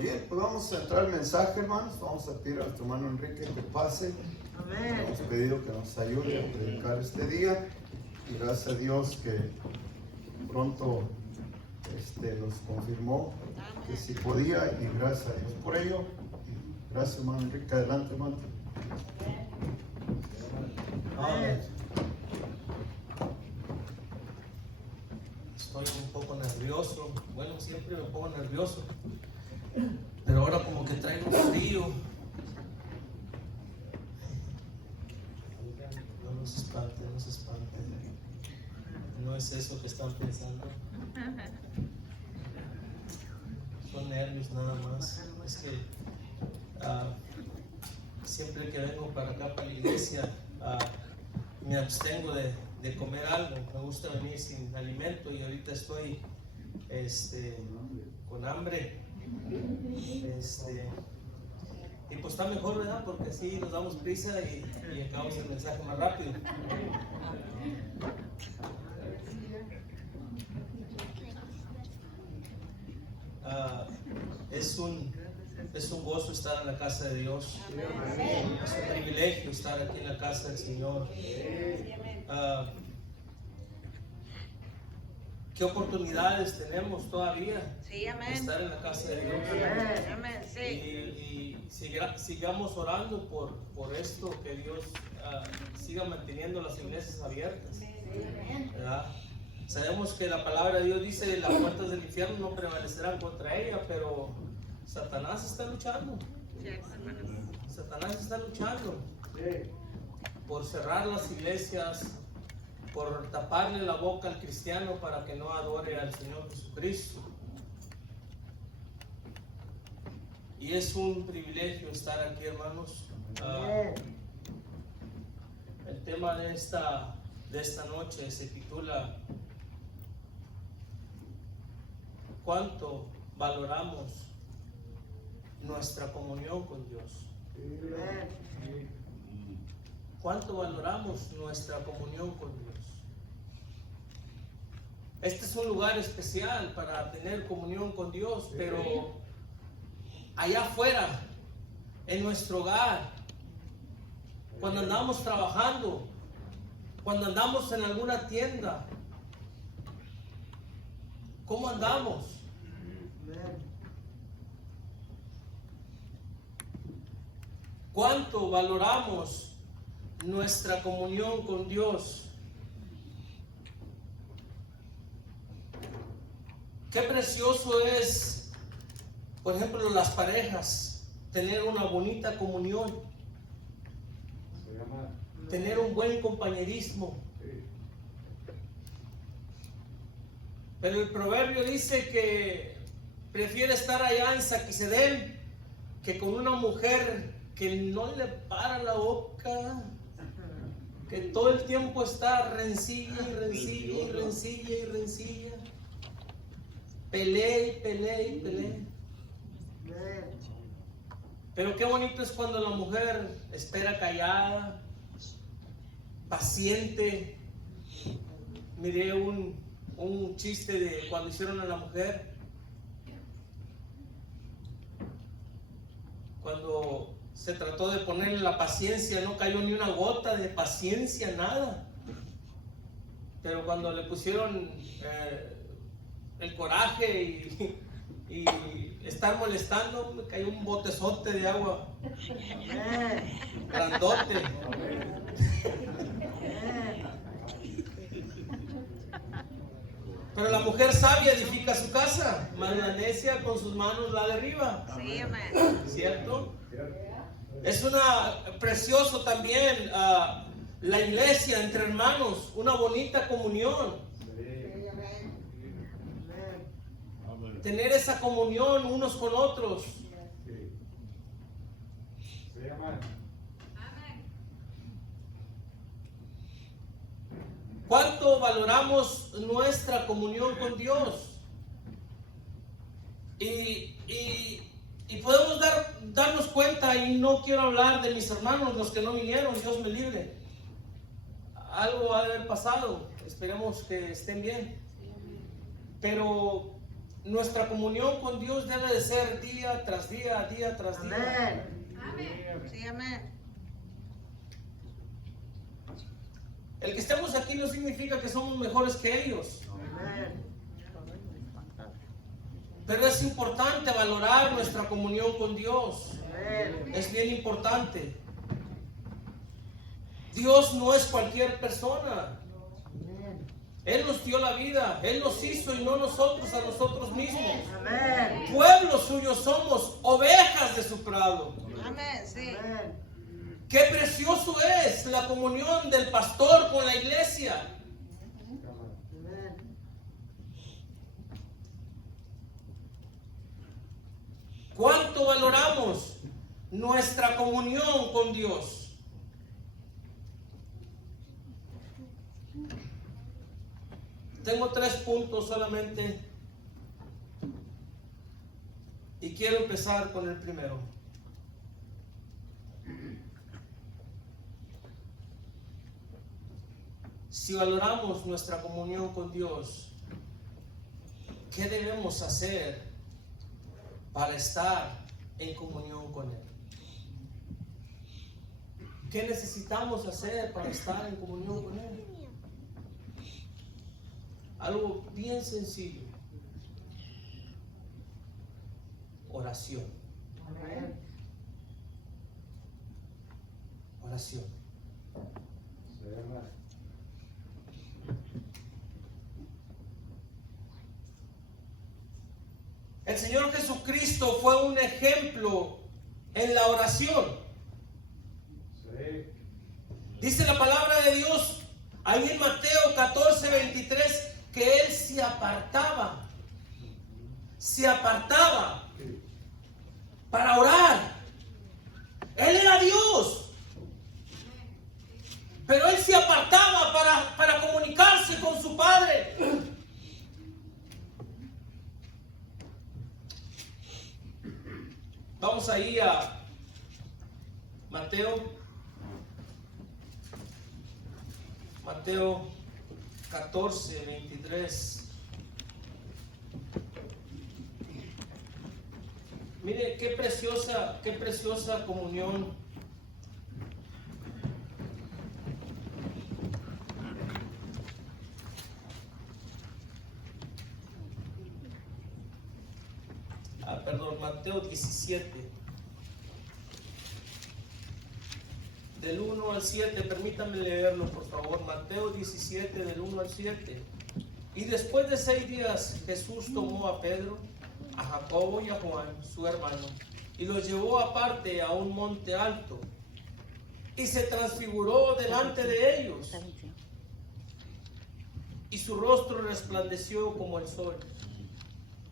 Bien, pues vamos a entrar al mensaje, hermanos. Vamos a pedir a nuestro hermano Enrique que pase. Amén. Hemos pedido que nos ayude a predicar este día. Y gracias a Dios que pronto nos confirmó que sí podía. Y gracias a Dios por ello. Y gracias, hermano Enrique. Adelante, hermano. Amén. Estoy un poco nervioso. Bueno, siempre me pongo nervioso, pero ahora como que traigo frío. No se espanten, no se espanten. No es eso que están pensando. Son nervios nada más. Es que siempre que vengo para acá, para la iglesia, me abstengo de comer algo. Me gusta venir sin alimento y ahorita estoy con hambre. Y pues está mejor, ¿verdad? Porque así nos damos prisa y acabamos el mensaje más rápido. Es un gozo estar en la casa de Dios. Es un privilegio estar aquí en la casa del Señor. ¿Qué oportunidades tenemos todavía de estar en la casa de Dios? Amén. Sí. Y sigamos orando por esto, que Dios siga manteniendo las iglesias abiertas, ¿verdad? Sabemos que la palabra de Dios dice: las puertas del infierno no prevalecerán contra ella, pero Satanás está luchando. Satanás está luchando por cerrar las iglesias, por taparle la boca al cristiano para que no adore al Señor Jesucristo. Y es un privilegio estar aquí, hermanos. El tema de esta noche se titula: ¿cuánto valoramos nuestra comunión con Dios? ¿Cuánto valoramos nuestra comunión con Dios? Este es un lugar especial para tener comunión con Dios, pero allá afuera, en nuestro hogar, cuando andamos trabajando, cuando andamos en alguna tienda, ¿cómo andamos? ¿Cuánto valoramos nuestra comunión con Dios? Qué precioso es, por ejemplo, las parejas, tener una bonita comunión, tener un buen compañerismo. Pero el proverbio dice que prefiere estar allá en Saquicedén que con una mujer que no le para la boca, que todo el tiempo está rencilla y rencilla y rencilla y rencilla, pelea y pelea y pelea. Pero qué bonito es cuando la mujer espera callada, paciente. Miré un chiste de cuando hicieron a la mujer, cuando se trató de ponerle la paciencia, no cayó ni una gota de paciencia, nada. Pero cuando le pusieron el coraje y estar molestando, me cayó un botezote de agua grandote. Pero la mujer sabia edifica su casa, mas la necia con sus manos la derriba. Sí, amén. ¿Cierto? Es precioso también la iglesia entre hermanos, una bonita comunión. Tener esa comunión unos con otros. ¿Cuánto valoramos nuestra comunión con Dios? Y podemos darnos cuenta, y no quiero hablar de mis hermanos, los que no vinieron, Dios me libre. Algo ha de haber pasado, esperemos que estén bien. Pero nuestra comunión con Dios debe de ser día tras día, día tras día. Amén. Sí, amén. El que estemos aquí no significa que somos mejores que ellos. Amén. Pero es importante valorar nuestra comunión con Dios. Amén. Es bien importante. Dios no es cualquier persona. Él nos dio la vida. Él nos hizo y no nosotros a nosotros mismos. Amén. Pueblo suyo somos, ovejas de su prado. Amén. Sí. Amén. Qué precioso es la comunión del pastor con la iglesia. Amén. ¿Cuánto valoramos nuestra comunión con Dios? Tengo 3 puntos solamente y quiero empezar con el primero. Si valoramos nuestra comunión con Dios, ¿qué debemos hacer para estar en comunión con Él? ¿Qué necesitamos hacer para estar en comunión con Él? Algo bien sencillo. Oración. Amén. Oración. El Señor Jesucristo fue un ejemplo en la oración. Dice la palabra de Dios ahí en Mateo 14:23 que Él se apartaba para orar. Él era Dios, pero Él se apartaba para comunicarse con su Padre. Vamos ahí a Mateo 14:23. Mire qué preciosa comunión. Mateo 17. Del 1 al 7, permítanme leerlo por favor. Mateo 17, del 1 al 7. Y después de 6 días Jesús tomó a Pedro, a Jacobo y a Juan, su hermano, y los llevó aparte a un monte alto, y se transfiguró delante de ellos, y su rostro resplandeció como el sol,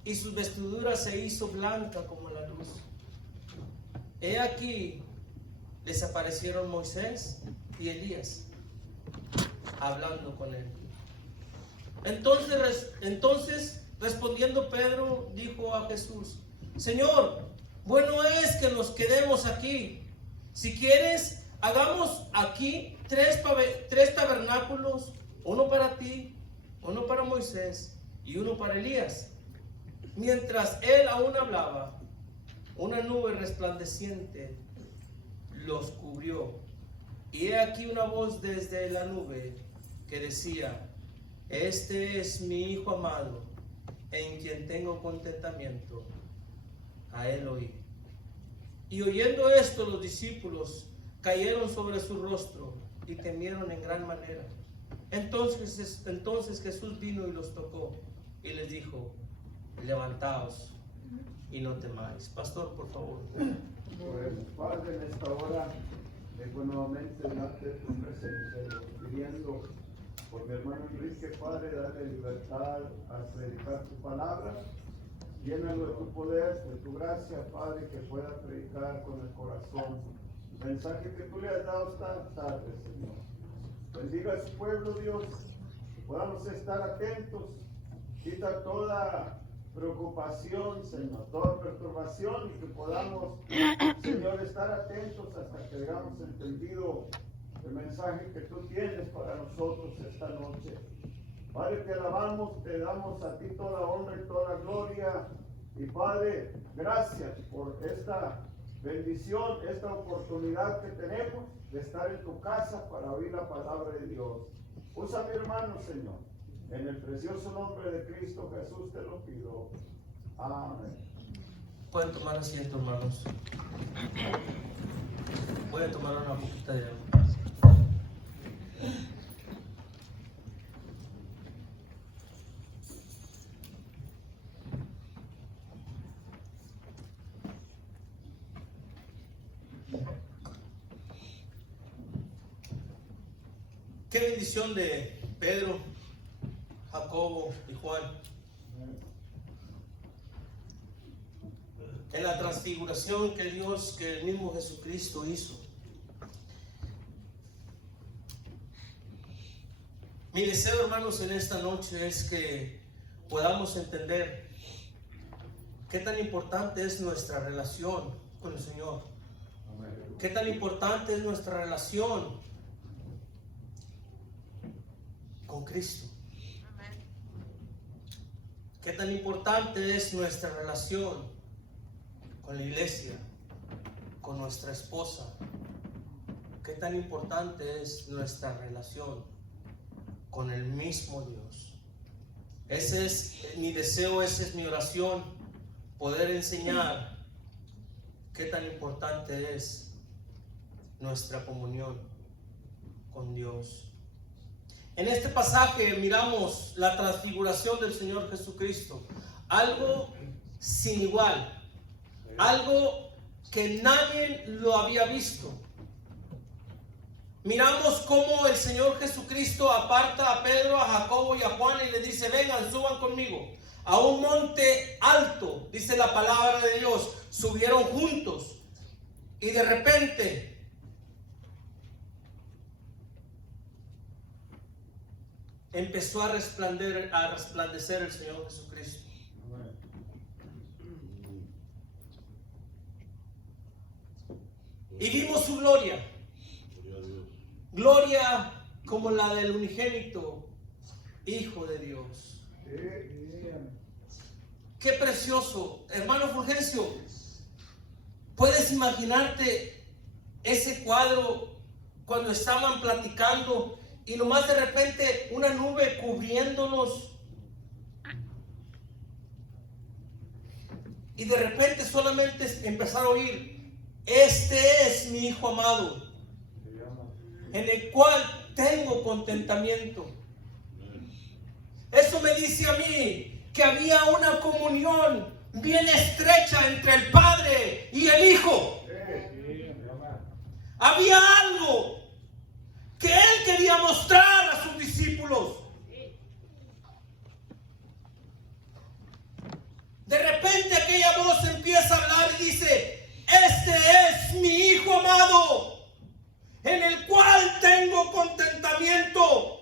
y sus vestiduras se hizo blanca como la luz. He aquí, les aparecieron Moisés y Elías, hablando con él. Entonces, respondiendo Pedro, dijo a Jesús: Señor, bueno es que nos quedemos aquí. Si quieres, hagamos aquí tres tabernáculos, uno para ti, uno para Moisés y uno para Elías. Mientras él aún hablaba, una nube resplandeciente los cubrió. Y he aquí una voz desde la nube que decía: Este es mi Hijo amado, en quien tengo contentamiento. A él oí. Y oyendo esto, los discípulos cayeron sobre su rostro y temieron en gran manera. Entonces Jesús vino y los tocó y les dijo: Levantaos y no temáis. Pastor, por favor. Pues, Padre, en esta hora vengo nuevamente delante de tu presencia, pidiendo por mi hermano Enrique, Padre, darle libertad a predicar tu palabra. Llénalo de tu poder, de tu gracia, Padre, que pueda predicar con el corazón el mensaje que tú le has dado esta tarde, Señor. Bendiga a su pueblo, Dios, que podamos estar atentos. Quita toda preocupación, Señor, toda perturbación, y que podamos, Señor, estar atentos hasta que hayamos entendido el mensaje que tú tienes para nosotros esta noche. Padre, te alabamos, te damos a ti toda honra y toda gloria. Y Padre, gracias por esta bendición, esta oportunidad que tenemos de estar en tu casa para oír la palabra de Dios. Usa a mi hermano, Señor. En el precioso nombre de Cristo Jesús te lo pido. Amén. Pueden tomar asiento, hermanos. Pueden tomar una poquita de agua. Qué bendición de Pedro, Jacobo y Juan. En la transfiguración que el mismo Jesucristo hizo. Mi deseo, hermanos, en esta noche es que podamos entender qué tan importante es nuestra relación con el Señor. Qué tan importante es nuestra relación con Cristo. Qué tan importante es nuestra relación con la iglesia, con nuestra esposa. Qué tan importante es nuestra relación con el mismo Dios. Ese es mi deseo, esa es mi oración, poder enseñar qué tan importante es nuestra comunión con Dios. En este pasaje miramos la transfiguración del Señor Jesucristo, algo sin igual, algo que nadie lo había visto. Miramos cómo el Señor Jesucristo aparta a Pedro, a Jacobo y a Juan y les dice: vengan, suban conmigo a un monte alto, dice la palabra de Dios. Subieron juntos y de repente empezó a resplandecer el Señor Jesucristo. Y vimos su gloria. Gloria como la del unigénito Hijo de Dios. Qué precioso, hermano Fulgencio. ¿Puedes imaginarte ese cuadro cuando estaban platicando y nomás de repente una nube cubriéndonos? Y de repente solamente empezar a oír: este es mi Hijo amado, en el cual tengo contentamiento. Eso me dice a mí que había una comunión bien estrecha entre el Padre y el Hijo. Había algo que Él quería mostrar a sus discípulos. De repente aquella voz empieza a hablar y dice: este es mi Hijo amado, en el cual tengo contentamiento.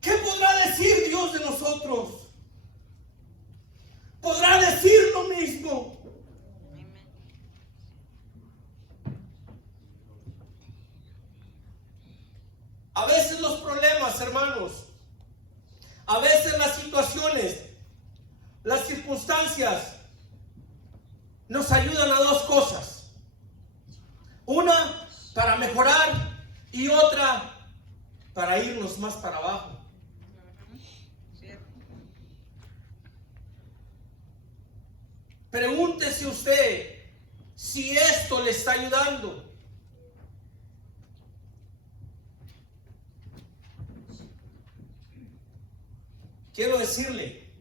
¿Qué podrá decir Dios de nosotros? ¿Podrá decir lo mismo? A veces los problemas, hermanos, a veces las situaciones, las circunstancias nos ayudan a dos cosas. Una, para mejorar, y otra, para irnos más para abajo. Pregúntese usted si esto le está ayudando. Quiero decirle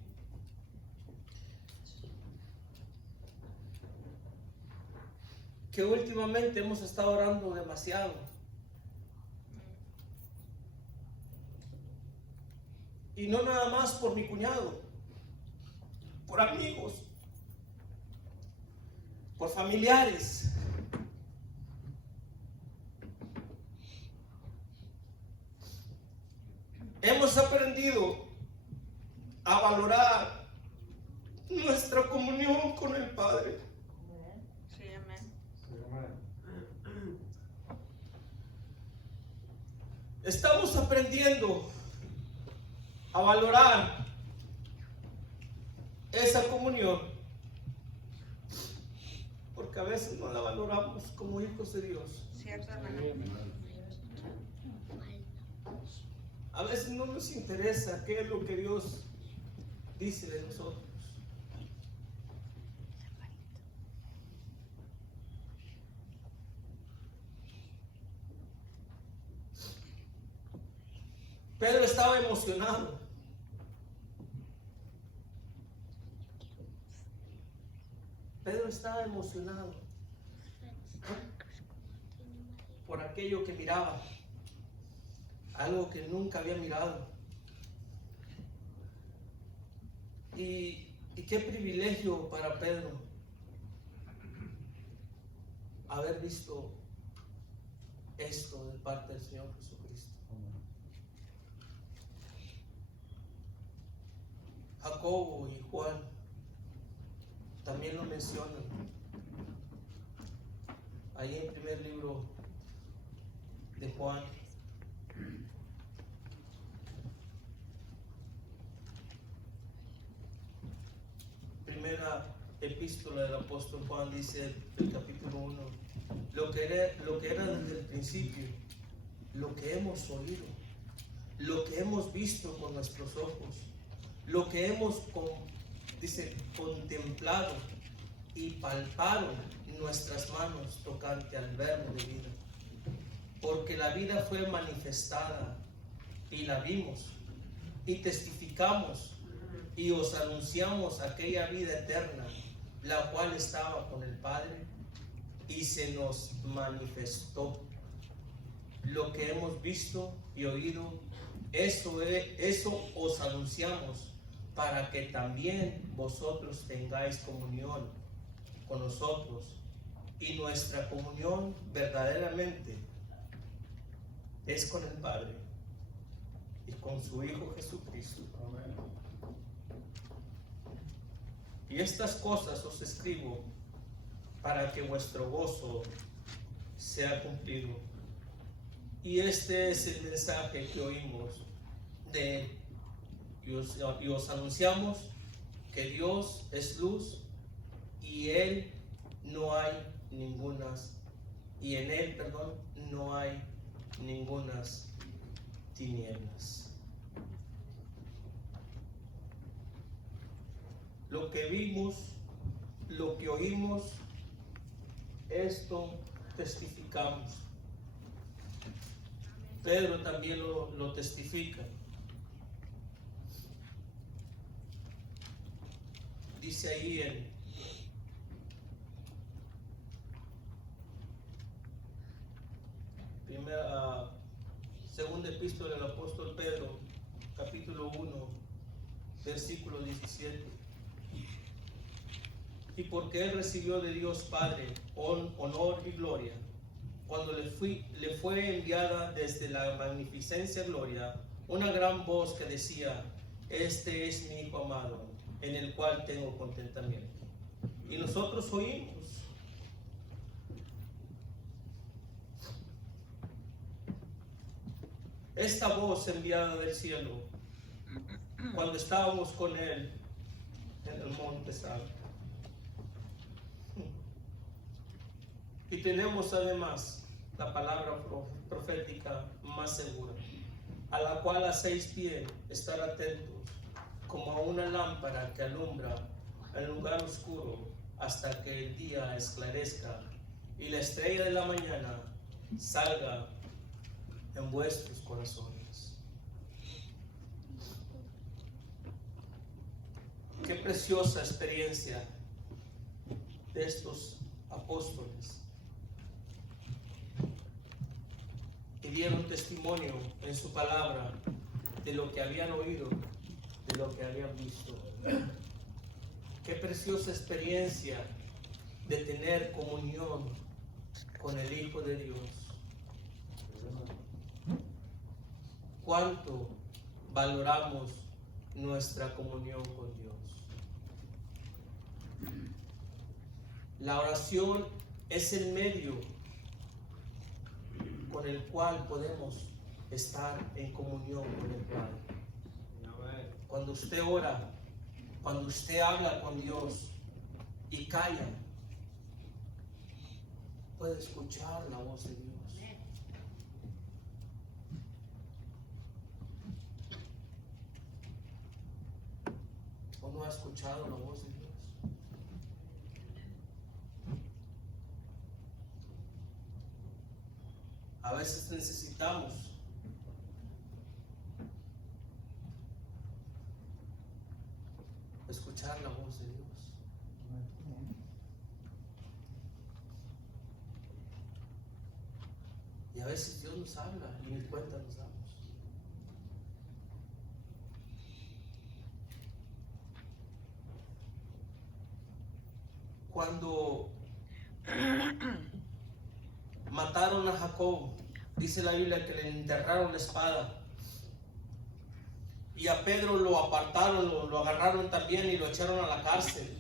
que últimamente hemos estado orando demasiado. Y no nada más por mi cuñado, por amigos, por familiares. Hemos aprendido a valorar nuestra comunión con el Padre. Sí, amén. estamos aprendiendo a valorar esa comunión, porque a veces no la valoramos como hijos de Dios. Cierto, hermano. A veces no nos interesa qué es lo que Dios dice de nosotros. Pedro estaba emocionado. Pedro estaba emocionado por aquello que miraba, algo que nunca había mirado. Y qué privilegio para Pedro haber visto esto de parte del Señor Jesucristo. Jacobo y Juan también lo mencionan ahí en el primer libro de Juan. Primera epístola del apóstol Juan dice, el capítulo 1, lo que era desde el principio, lo que hemos oído, lo que hemos visto con nuestros ojos, lo que hemos contemplado y palpado nuestras manos tocante al verbo de vida. Porque la vida fue manifestada y la vimos y testificamos y os anunciamos aquella vida eterna, la cual estaba con el Padre y se nos manifestó. Lo que hemos visto y oído, eso os anunciamos, para que también vosotros tengáis comunión con nosotros, y nuestra comunión verdaderamente es con el Padre y con su Hijo Jesucristo. Amén. Y estas cosas os escribo para que vuestro gozo sea cumplido. Y este es el mensaje que oímos de Él. Y os anunciamos que Dios es luz y en Él no hay ningunas tinieblas. Lo que vimos, lo que oímos, esto testificamos. Pedro también lo testifica. Dice ahí en segunda epístola del apóstol Pedro, capítulo 1, versículo 17. Y porque él recibió de Dios Padre honor y gloria, cuando le fue enviada desde la magnificencia gloria una gran voz que decía: este es mi Hijo amado, en el cual tengo contentamiento. Y nosotros oímos esta voz enviada del cielo cuando estábamos con Él en el monte santo. Y tenemos además la palabra profética más segura, a la cual hacéis bien estar atentos, como a una lámpara que alumbra en lugar oscuro hasta que el día esclarezca y la estrella de la mañana salga en vuestros corazones. Qué preciosa experiencia de estos apóstoles que dieron testimonio en su palabra de lo que habían oído, de lo que habían visto. Qué preciosa experiencia de tener comunión con el Hijo de Dios. Cuánto valoramos nuestra comunión con Dios. La oración es el medio con el cual podemos estar en comunión con el Padre. Cuando usted ora, cuando usted habla con Dios y calla, puede escuchar la voz de Dios. ¿O no ha escuchado la voz de Dios? A veces necesitamos escuchar la voz de Dios. Y a veces Dios nos habla y ni cuenta nos damos. Cuando mataron a Jacob, dice la Biblia que le enterraron la espada. Y a Pedro lo apartaron, lo agarraron también y lo echaron a la cárcel.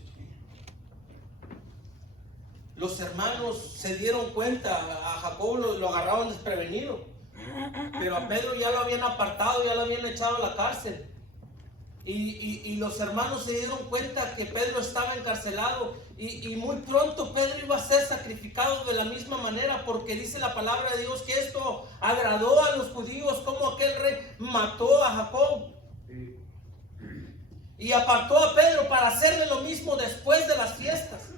Los hermanos se dieron cuenta, a Jacob lo agarraron desprevenido, pero a Pedro ya lo habían apartado, ya lo habían echado a la cárcel. Y los hermanos se dieron cuenta que Pedro estaba encarcelado y muy pronto Pedro iba a ser sacrificado de la misma manera, porque dice la palabra de Dios que esto agradó a los judíos, como aquel rey mató a Jacob y apartó a Pedro para hacerle lo mismo después de las fiestas.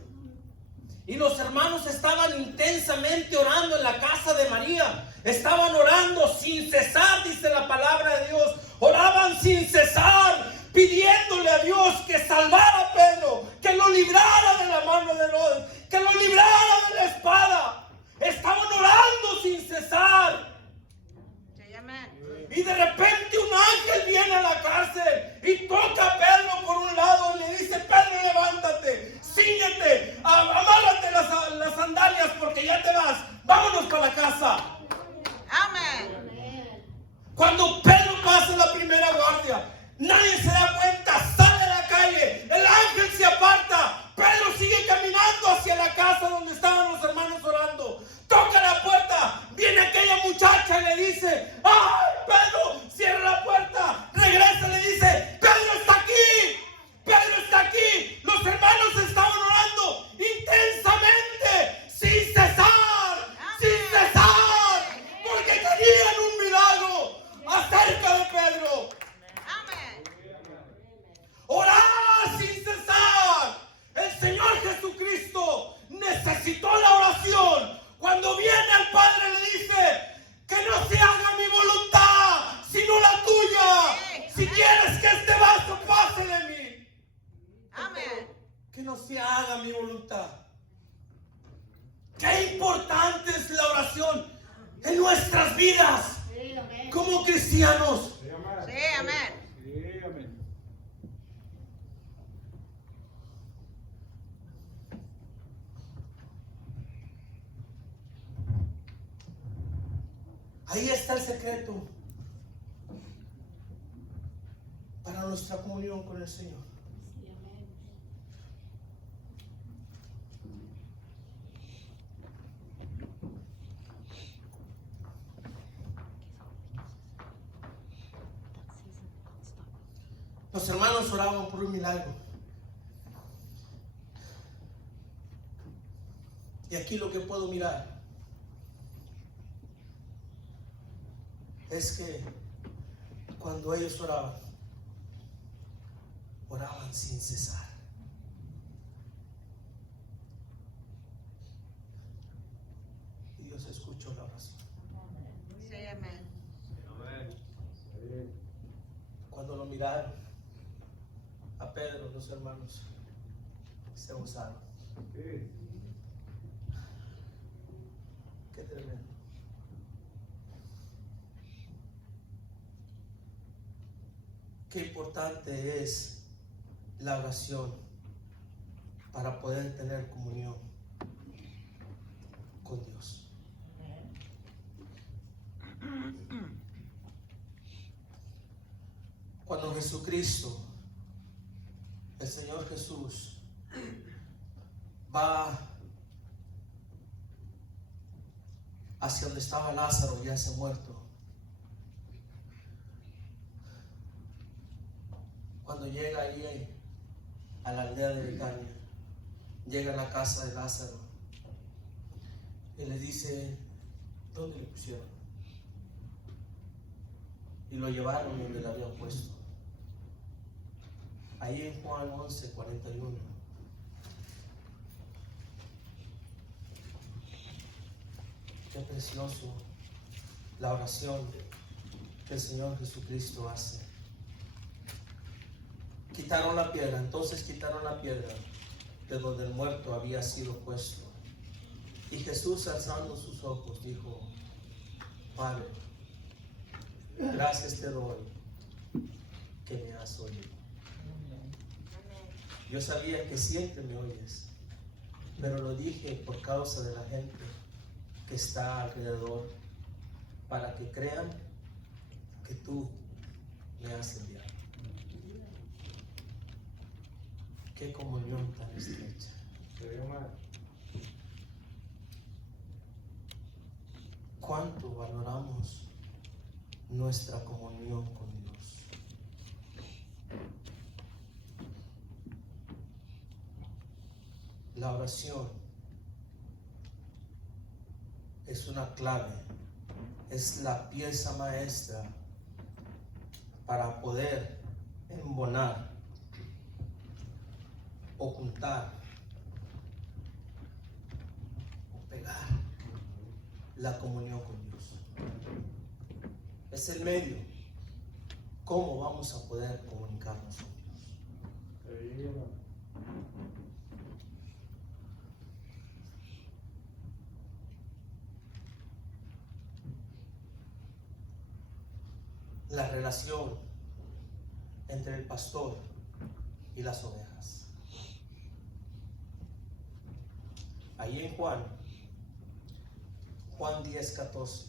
Y los hermanos estaban intensamente orando en la casa de María. Estaban orando sin cesar, dice la palabra de Dios. Oraban sin cesar, pidiéndole a Dios que salvara a Pedro, que lo librara de la mano de Herodes, que lo librara de la espada. Estaban orando sin cesar. Y de repente un ángel viene a la cárcel y toca a Pedro por un lado y le dice: Pedro, levántate, cíñete, amárrate las sandalias porque ya te vas, vámonos para la casa. Amén. Cuando Pedro pasa la primera guardia, nadie se da cuenta, sale a la calle, el ángel se aparta, Pedro sigue caminando hacia la casa donde estaban los hermanos orando. Toca la puerta, viene aquella muchacha y le dice: ¡ay, Pedro, cierra la puerta! Regresa y le dice: ¡Pedro está aquí! ¡Pedro está aquí! Los hermanos estaban orando intensamente, sin cesar, porque querían un milagro acerca de Pedro. Orar sin cesar. El Señor Jesucristo necesitó la oración. Cuando viene al Padre le dice: que no se haga mi voluntad, sino la tuya. Si quieres que este vaso pase de mí. Amén. Que no se haga mi voluntad. Qué importante es la oración en nuestras vidas como cristianos. Sí, amén. Ahí está el secreto para nuestra comunión con el Señor. Los hermanos oraban por un milagro. Y aquí lo que puedo mirar es que cuando ellos oraban sin cesar. Y Dios escuchó la oración. Sí, amén. Cuando lo miraron a Pedro, los hermanos se gozaron. Qué tremendo. Qué importante es la oración para poder tener comunión con Dios. Cuando Jesucristo, el Señor Jesús, va hacia donde estaba Lázaro, ya se muerto, cuando llega ahí a la aldea de Betania, llega a la casa de Lázaro y le dice, ¿dónde le pusieron? Y lo llevaron donde le habían puesto. Ahí en Juan 11:41. Qué precioso la oración que el Señor Jesucristo hace. Quitaron la piedra, entonces quitaron la piedra de donde el muerto había sido puesto. Y Jesús, alzando sus ojos, dijo, Padre, gracias te doy que me has oído. Yo sabía que siempre me oyes, pero lo dije por causa de la gente que está alrededor, para que crean que tú me has enviado. Qué comunión tan estrecha. ¿Cuánto valoramos nuestra comunión con Dios? La oración es una clave, es la pieza maestra para poder embonar, ocultar o pegar la comunión con Dios. Es el medio. ¿Cómo vamos a poder comunicarnos con Dios? La relación entre el pastor y las ovejas. Ahí en Juan 10:14,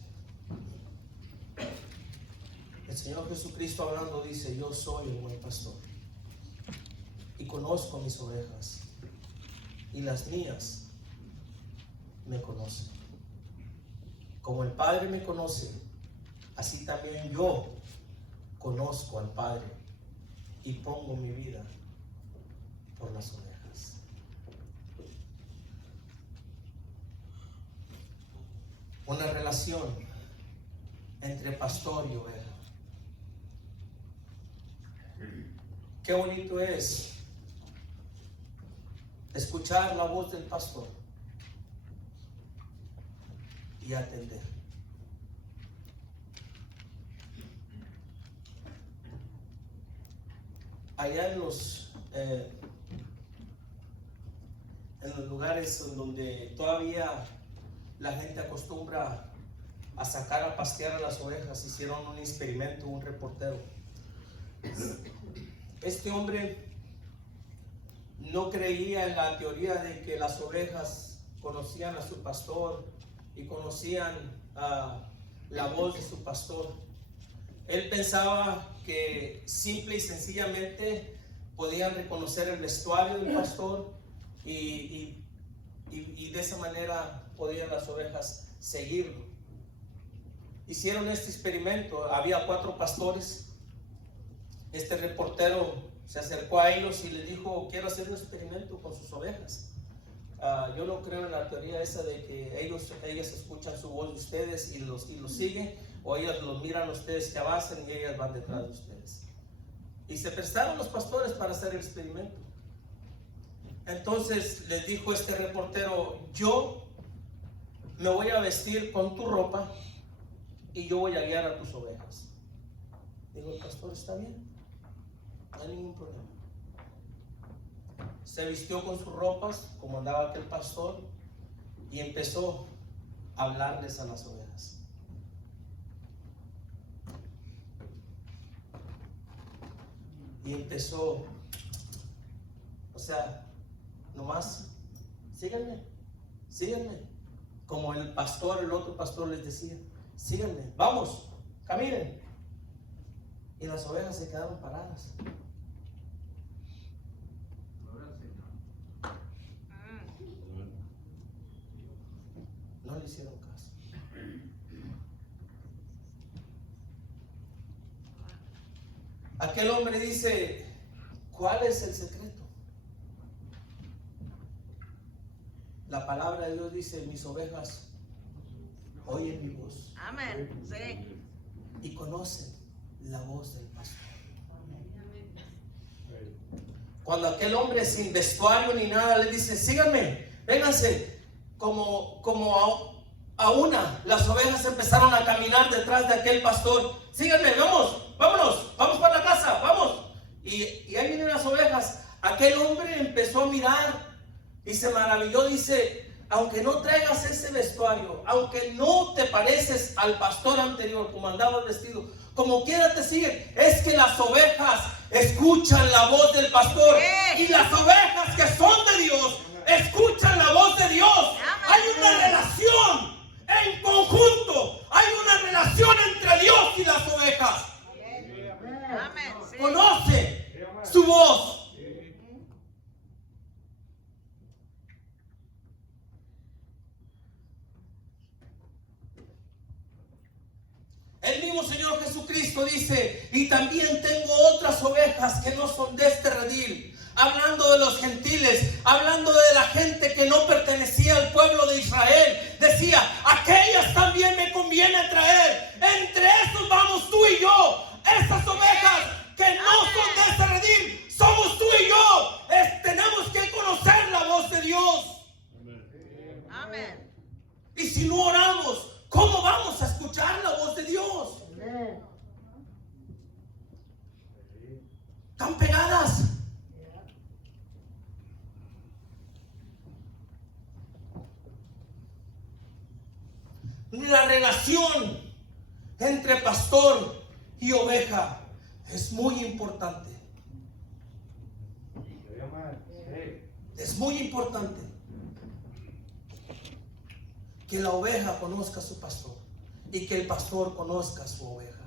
el Señor Jesucristo hablando dice, yo soy el buen pastor y conozco mis ovejas y las mías me conocen. Como el Padre me conoce, así también yo conozco al Padre y pongo mi vida por las ovejas. Una relación entre pastor y oveja. Qué bonito es escuchar la voz del pastor y atender. Allá en los lugares donde todavía la gente acostumbra a sacar a pastear a las ovejas, hicieron un experimento, un reportero. Este hombre no creía en la teoría de que las ovejas conocían a su pastor y conocían la voz de su pastor. Él pensaba que simple y sencillamente podían reconocer el vestuario del pastor y de esa manera podían las ovejas seguirlo. Hicieron este experimento, había 4 pastores. Este reportero se acercó a ellos y les dijo, quiero hacer un experimento con sus ovejas. Yo no creo en la teoría esa de que ellas escuchan su voz de ustedes y los siguen, o ellos los miran a ustedes que avanzan y ellas van detrás de ustedes. Y se prestaron los pastores para hacer el experimento. Entonces les dijo este reportero, yo me voy a vestir con tu ropa y yo voy a guiar a tus ovejas. Digo, el pastor, está bien, no hay ningún problema. Se vistió con sus ropas como andaba aquel pastor y empezó a hablarles a las ovejas. Y empezó, o sea, nomás, síganme, síganme. Como el otro pastor les decía, síganme, vamos, caminen. Y las ovejas se quedaron paradas. No le hicieron caso. Aquel hombre dice, ¿Cuál es el secreto? La palabra de Dios dice: mis ovejas oyen mi voz. Amén. Sí. Y conocen la voz del pastor. Cuando aquel hombre sin vestuario ni nada le dice: síganme, vénganse, como a una, las ovejas empezaron a caminar detrás de aquel pastor. Síganme, vámonos para la casa, vamos. Y ahí vienen las ovejas. Aquel hombre empezó a mirar y se maravilló. Dice: aunque no traigas ese vestuario, aunque no te pareces al pastor anterior como andabas vestido, como quiera te siguen. Es que las ovejas escuchan la voz del pastor, y las ovejas que son de Dios escuchan la voz de Dios. Hay una relación en conjunto, hay una relación entre Dios y las ovejas. Amén. Sí. Conoce su voz. El mismo Señor Jesucristo dice: y también tengo otras ovejas que no son de este redil. Hablando de los gentiles, hablando de la gente que no pertenecía al pueblo de Israel, decía: aquellas también me conviene traer. Entre esos vamos tú y yo. Esas ovejas que no son de este redil, somos tú y yo. Tenemos que conocer la voz de Dios. Amén. Y si no oramos, ¿cómo vamos a escuchar la voz de Dios? Están pegadas. La relación entre pastor y oveja es muy importante. Es muy importante que la oveja conozca a su pastor y que el pastor conozca a su oveja.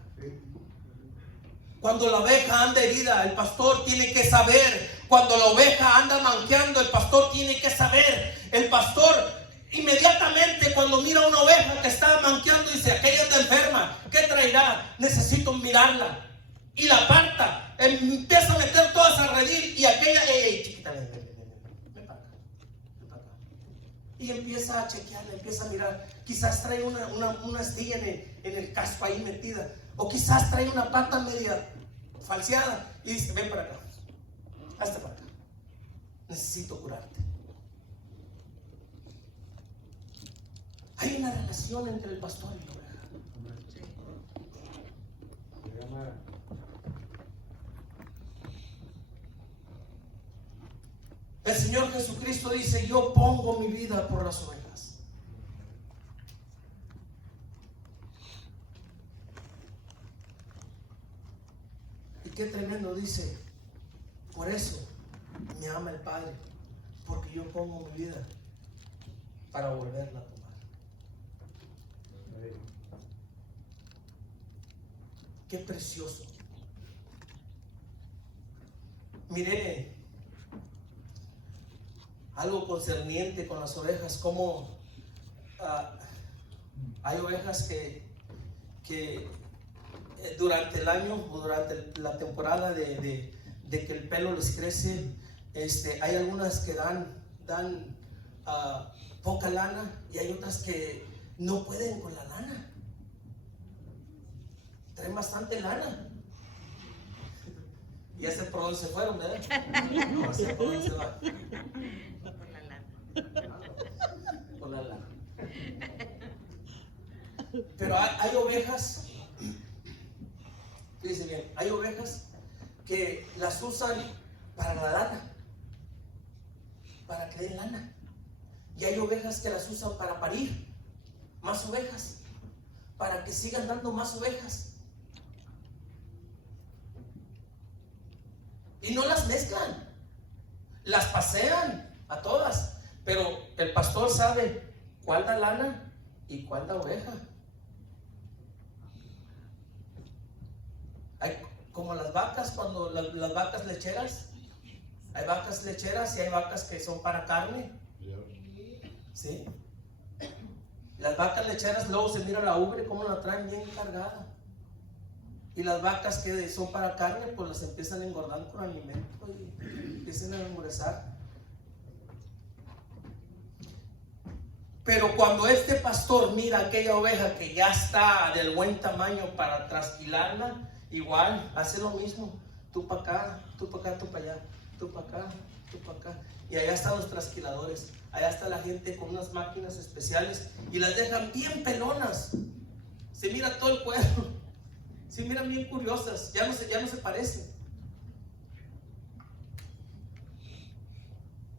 Cuando la oveja anda herida, el pastor tiene que saber. Cuando la oveja anda manqueando, el pastor tiene que saber. El pastor inmediatamente, cuando mira una oveja que está manqueando, dice: aquella está enferma, ¿qué traerá? Necesito mirarla. Y la aparta, empieza a meter todas a redil, y aquella: chiquita, ven para acá, ven para acá. Y empieza a chequearla, empieza a mirar. Quizás trae una astilla en el casco ahí metida, o quizás trae una pata media falseada, y dice: ven para acá, hazte para acá, necesito curarte. Hay una relación entre el pastor y la oveja. El Señor Jesucristo dice: yo pongo mi vida por las ovejas. Y qué tremendo dice: por eso me ama el Padre, porque yo pongo mi vida para volverla a tomar. Qué precioso. Mire, algo concerniente con las ovejas, como hay ovejas que durante el año o durante la temporada de que el pelo les crece, hay algunas que dan poca lana, y hay otras que no pueden con la lana. Traen bastante lana. Ya sé por dónde se fueron, ¿verdad? No sé por dónde se van. Por la lana. Pero hay ovejas, fíjense bien, hay ovejas que las usan para la lana, para que den lana. Y hay ovejas que las usan para parir más ovejas, para que sigan dando más ovejas. Y no las mezclan, las pasean a todas, pero el pastor sabe cuál da lana y cuál da oveja. Hay como las vacas, cuando las vacas lecheras, hay vacas lecheras y hay vacas que son para carne. ¿Sí? Las vacas lecheras luego se mira la ubre como la traen bien cargada. Y las vacas que son para carne, pues las empiezan a engordar con alimento y empiezan a engordar. Pero cuando este pastor mira aquella oveja que ya está del buen tamaño para trasquilarla, igual hace lo mismo. Tú para acá, tú para acá, tú para allá, tú para acá, tú para acá. Y allá están los trasquiladores. Allá está la gente con unas máquinas especiales y las dejan bien pelonas. Se mira todo el cuerpo. Se miran bien curiosas. Ya no se parecen.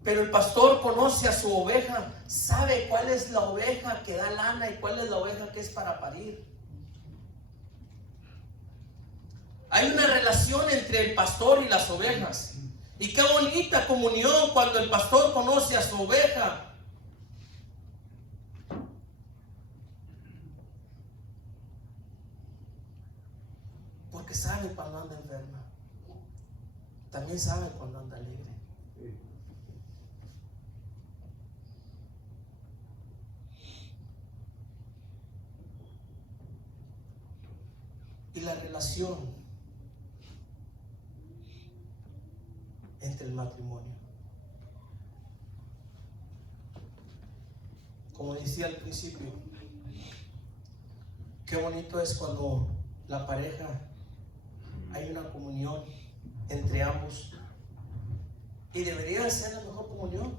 Pero el pastor conoce a su oveja, sabe cuál es la oveja que da lana y cuál es la oveja que es para parir. Hay una relación entre el pastor y las ovejas. Y qué bonita comunión cuando el pastor conoce a su oveja. Porque sabe cuando anda enferma. También sabe cuando anda libre. Y la relación entre el matrimonio. Como decía al principio, qué bonito es cuando la pareja hay una comunión entre ambos. Y debería ser la mejor comunión.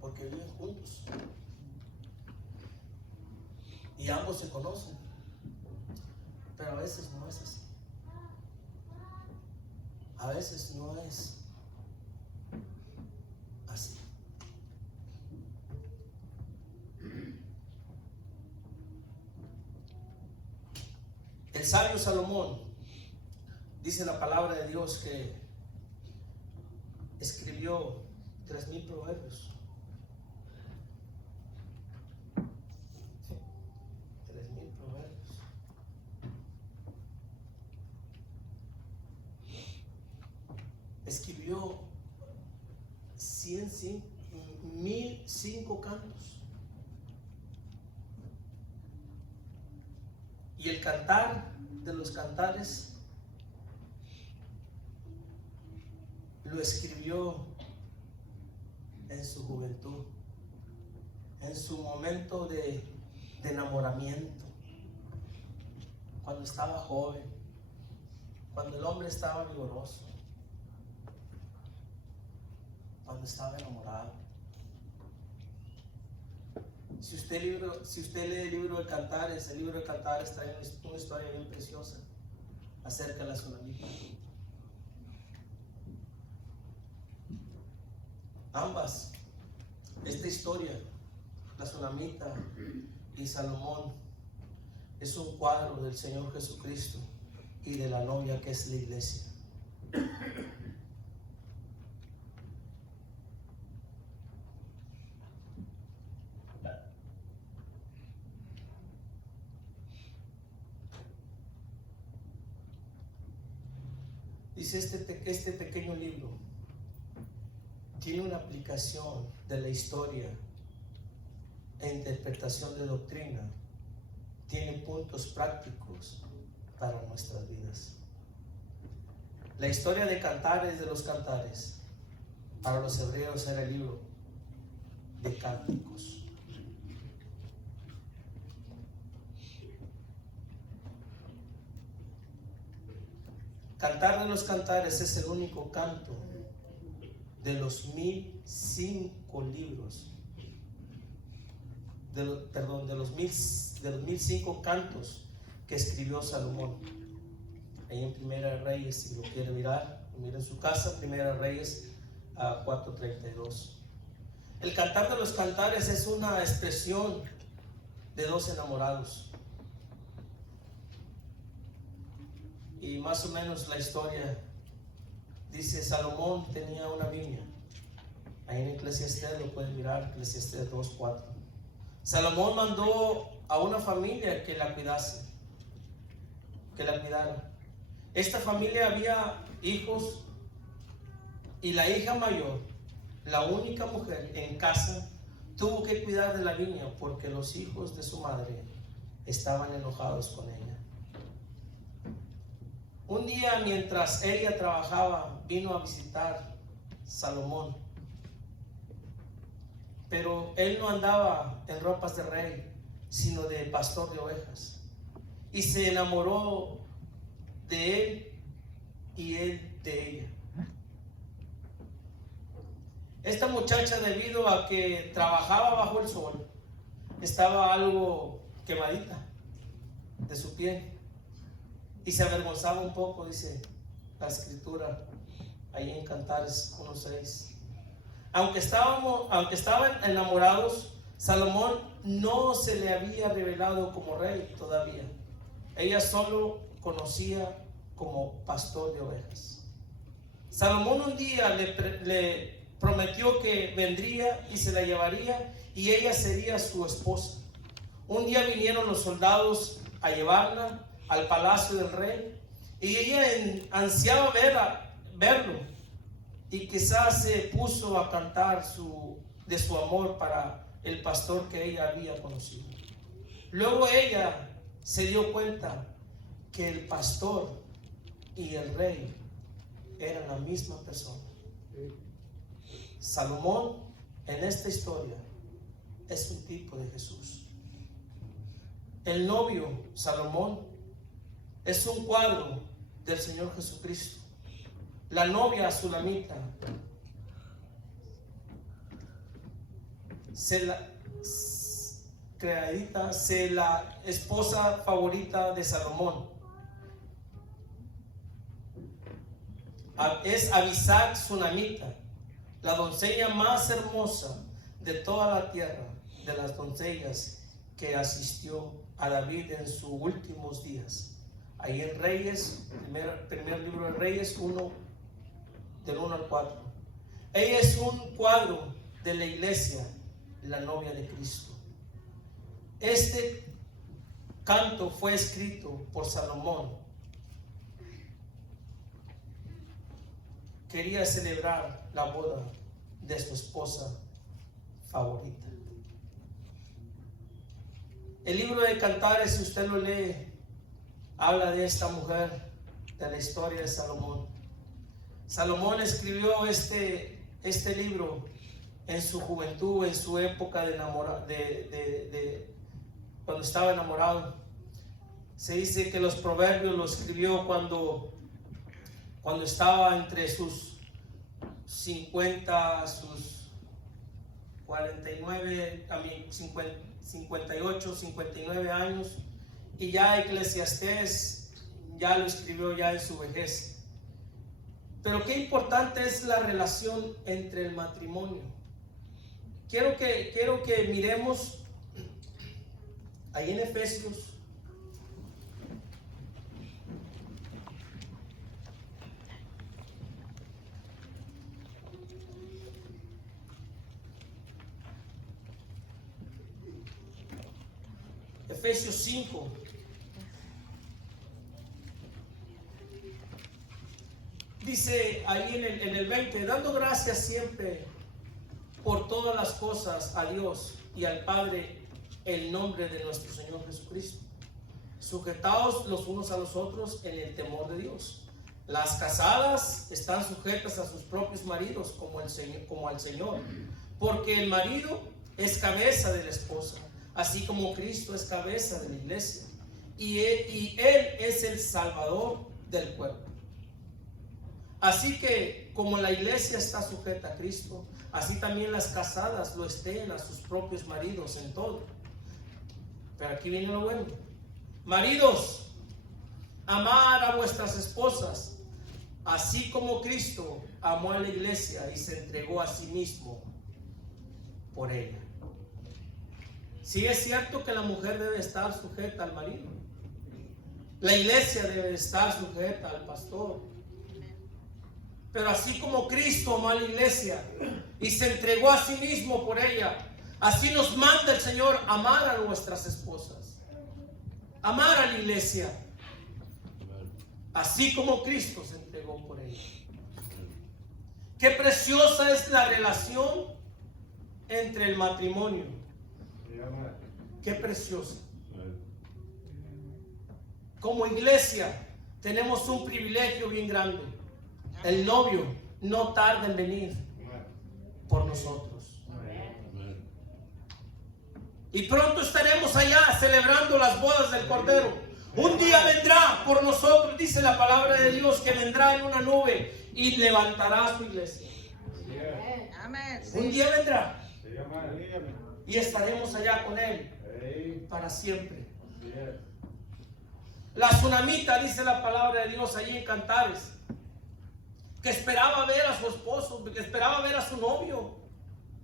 Porque viven juntos. Y ambos se conocen. Pero a veces no es así. A veces no es así. El sabio Salomón dice en la palabra de Dios que escribió 3000 proverbios. 3000 proverbios. Escribió 1005 cantos. Y el cantar de los cantares lo escribió en su juventud, en su momento de enamoramiento, cuando estaba joven, cuando el hombre estaba vigoroso, cuando estaba enamorado. Si usted lee el libro de Cantares, el libro de Cantares trae una historia bien preciosa acerca de la tsunamita. Ambas, esta historia, la tsunamita y Salomón, es un cuadro del Señor Jesucristo y de la novia que es la iglesia. Dice este pequeño libro tiene una aplicación de la historia e interpretación de doctrina, tiene puntos prácticos para nuestras vidas. La historia de Cantares de los Cantares para los hebreos era el libro de cánticos. Cantar de los Cantares es el único canto de los 1005 libros, de los 1005 cantos que escribió Salomón. Ahí en Primera de Reyes, si lo quiere mirar, mira en su casa, Primera de Reyes 4:32. El cantar de los cantares es una expresión de dos enamorados. Y más o menos la historia dice: Salomón tenía una viña. Ahí en Eclesiastés lo pueden mirar, Eclesiastés 2:4. Salomón mandó a una familia que la cuidase, que la cuidara. Esta familia había hijos y la hija mayor, la única mujer en casa, tuvo que cuidar de la viña porque los hijos de su madre estaban enojados con ella. Un día, mientras ella trabajaba, vino a visitar Salomón, pero él no andaba en ropas de rey, sino de pastor de ovejas, y se enamoró de él y él de ella. Esta muchacha, debido a que trabajaba bajo el sol, estaba algo quemadita de su piel y se avergonzaba un poco, dice la escritura ahí en Cantares 1:6. Aunque estaban enamorados, Salomón no se le había revelado como rey todavía. Ella solo conocía como pastor de ovejas. Salomón un día le prometió que vendría y se la llevaría y ella sería su esposa. Un día vinieron los soldados a llevarla al palacio del rey y ella ansiaba verlo y quizás se puso a cantar de su amor para el pastor que ella había conocido. Luego ella se dio cuenta que el pastor y el rey eran la misma persona. Salomón en esta historia es un tipo de Jesús. El novio Salomón es un cuadro del Señor Jesucristo. La novia Sulamita la esposa favorita de Salomón. Es Abisag Sunamita, la doncella más hermosa de toda la tierra, de las doncellas que asistió a David en sus últimos días. Ahí en Reyes, primer libro de Reyes 1, del 1 al 4. Ella es un cuadro de la iglesia, la novia de Cristo. Este canto fue escrito por Salomón. Quería celebrar la boda de su esposa favorita. El libro de Cantares, si usted lo lee, habla de esta mujer, de la historia de Salomón. Salomón escribió este libro en su juventud, en su época cuando estaba enamorado. Se dice que los proverbios lo escribió cuando estaba entre sus 50, sus 49, también 58, 59 años, y ya Eclesiastés ya lo escribió ya en su vejez. Pero qué importante es la relación entre el matrimonio. Quiero que miremos ahí en Efesios. Efesios 5. Dice ahí en el 20, dando gracias siempre por todas las cosas a Dios y al Padre en nombre de nuestro Señor Jesucristo, sujetados los unos a los otros en el temor de Dios. Las casadas están sujetas a sus propios maridos como al Señor, porque el marido es cabeza de la esposa, así como Cristo es cabeza de la iglesia, y Él es el Salvador del cuerpo. Así que como la iglesia está sujeta a Cristo, así también las casadas lo estén a sus propios maridos en todo. Pero aquí viene lo bueno. Maridos, amar a vuestras esposas, así como Cristo amó a la iglesia y se entregó a sí mismo por ella. Sí es cierto que la mujer debe estar sujeta al marido. La iglesia debe estar sujeta al pastor. Pero así como Cristo amó a la iglesia y se entregó a sí mismo por ella, así nos manda el Señor amar a nuestras esposas, amar a la iglesia, así como Cristo se entregó por ella. Qué preciosa es la relación entre el matrimonio. Qué precioso. Como iglesia tenemos un privilegio bien grande. El novio no tarda en venir por nosotros. Y pronto estaremos allá celebrando las bodas del Cordero. Un día vendrá por nosotros, dice la palabra de Dios, que vendrá en una nube y levantará su iglesia. Amén. Un día vendrá y estaremos allá con Él para siempre. La tsunamita, dice la palabra de Dios allí en Cantares, que esperaba ver a su esposo, que esperaba ver a su novio,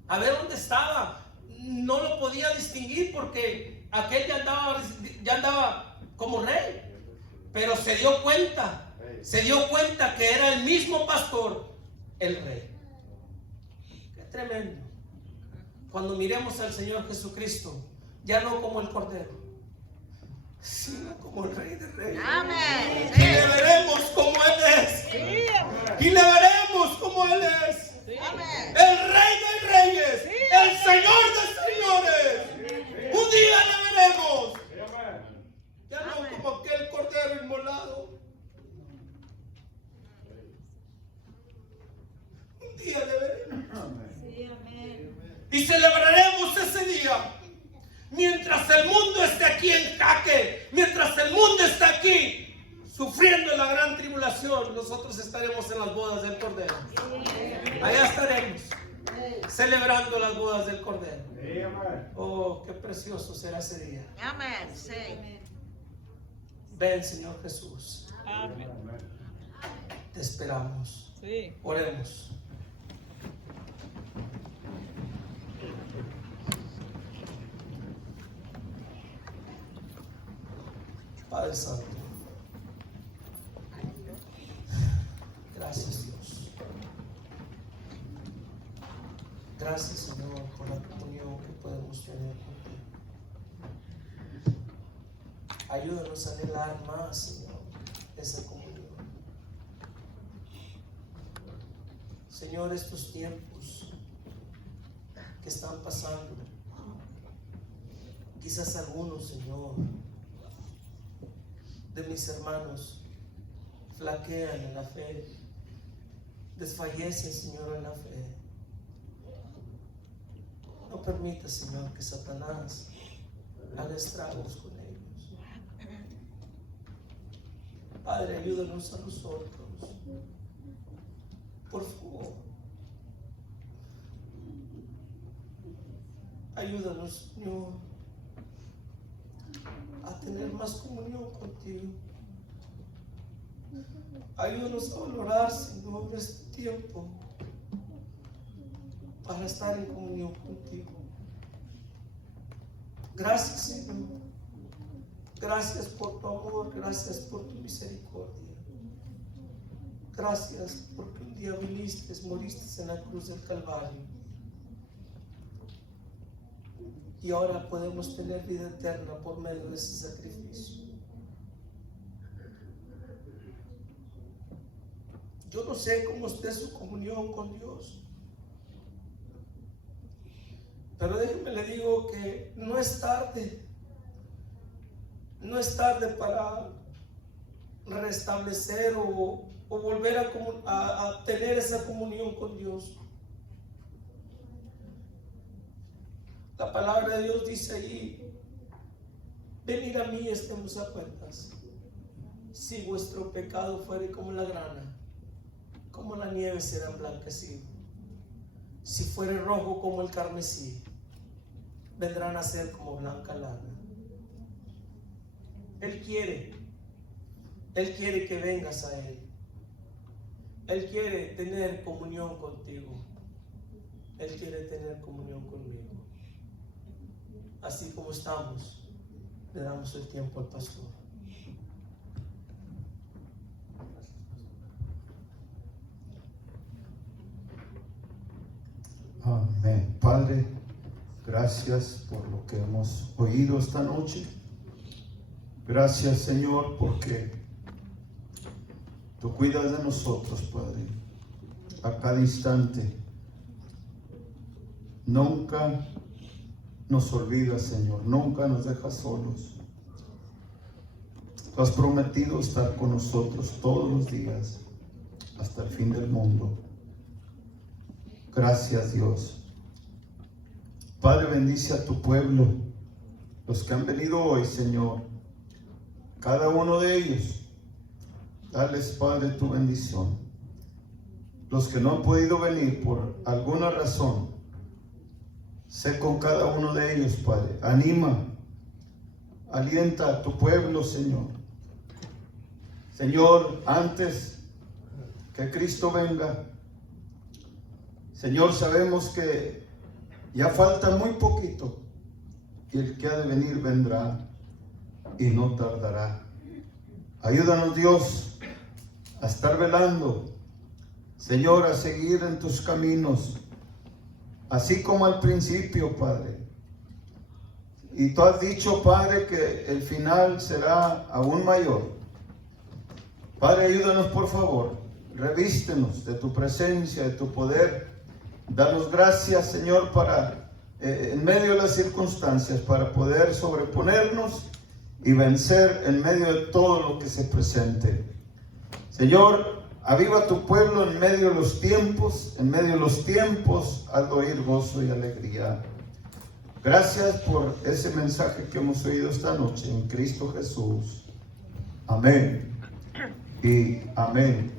a ver dónde estaba. No lo podía distinguir porque aquel ya andaba como rey, pero se dio cuenta que era el mismo pastor, el rey. Qué tremendo. Cuando miremos al Señor Jesucristo, ya no como el Cordero, sino como el Rey de Reyes. Amén. Y le veremos como Él es. Y le veremos como Él es. Amén. El Rey de Reyes, el Señor de Señores. Un día le veremos. Ya no como aquel Cordero inmolado. Un día le veremos. Y celebraremos ese día. Mientras el mundo esté aquí en jaque, mientras el mundo está aquí sufriendo la gran tribulación, nosotros estaremos en las bodas del Cordero. Allá estaremos celebrando las bodas del Cordero. Oh, qué precioso será ese día. Amén. Sí. Ven, Señor Jesús. Te esperamos. Oremos. Padre Santo, gracias Dios. Gracias Señor por la comunión que podemos tener contigo. Ayúdanos a anhelar más, Señor, esa comunión. Señor, estos tiempos que están pasando, quizás algunos, Señor, de mis hermanos flaquean en la fe, desfallecen, Señor, en la fe. No permita, Señor, que Satanás haga estragos con ellos. Padre, ayúdanos a nosotros, por favor. Ayúdanos, Señor, a tener más comunión contigo. Ayúdanos a valorar, Señor, este tiempo para estar en comunión contigo. Gracias, Señor. Gracias por tu amor, gracias por tu misericordia. Gracias porque un día viniste, moriste en la cruz del Calvario. Y ahora podemos tener vida eterna por medio de ese sacrificio. Yo no sé cómo esté su comunión con Dios, pero déjeme le digo que no es tarde. No es tarde para restablecer o volver a tener esa comunión con Dios. La palabra de Dios dice allí: venid a mí, estemos a cuentas. Si vuestro pecado fuere como la grana, como la nieve será emblanquecido. Si fuere rojo como el carmesí, vendrán a ser como blanca lana. Él quiere que vengas a Él. Él quiere tener comunión contigo. Él quiere tener comunión conmigo. Así como estamos, le damos el tiempo al pastor. Amén. Padre, gracias por lo que hemos oído esta noche. Gracias, Señor, porque tú cuidas de nosotros, Padre, a cada instante. nunca nos olvidas, Señor, nunca nos dejas solos. Tú has prometido estar con nosotros todos los días hasta el fin del mundo. Gracias, Dios. Padre, bendice a tu pueblo, los que han venido hoy, Señor, cada uno de ellos. Dales, Padre, tu bendición. Los que no han podido venir por alguna razón, sé con cada uno de ellos, Padre. Anima, alienta a tu pueblo, Señor. Señor, antes que Cristo venga, Señor, sabemos que ya falta muy poquito y el que ha de venir vendrá y no tardará. Ayúdanos, Dios, a estar velando, Señor, a seguir en tus caminos, así como al principio, Padre. Y tú has dicho, Padre, que el final será aún mayor. Padre, ayúdanos, por favor, revístenos de tu presencia, de tu poder. Danos gracias, Señor, para en medio de las circunstancias, para poder sobreponernos y vencer en medio de todo lo que se presente. Señor, aviva tu pueblo en medio de los tiempos, hazlo oír gozo y alegría. Gracias por ese mensaje que hemos oído esta noche en Cristo Jesús. Amén y amén.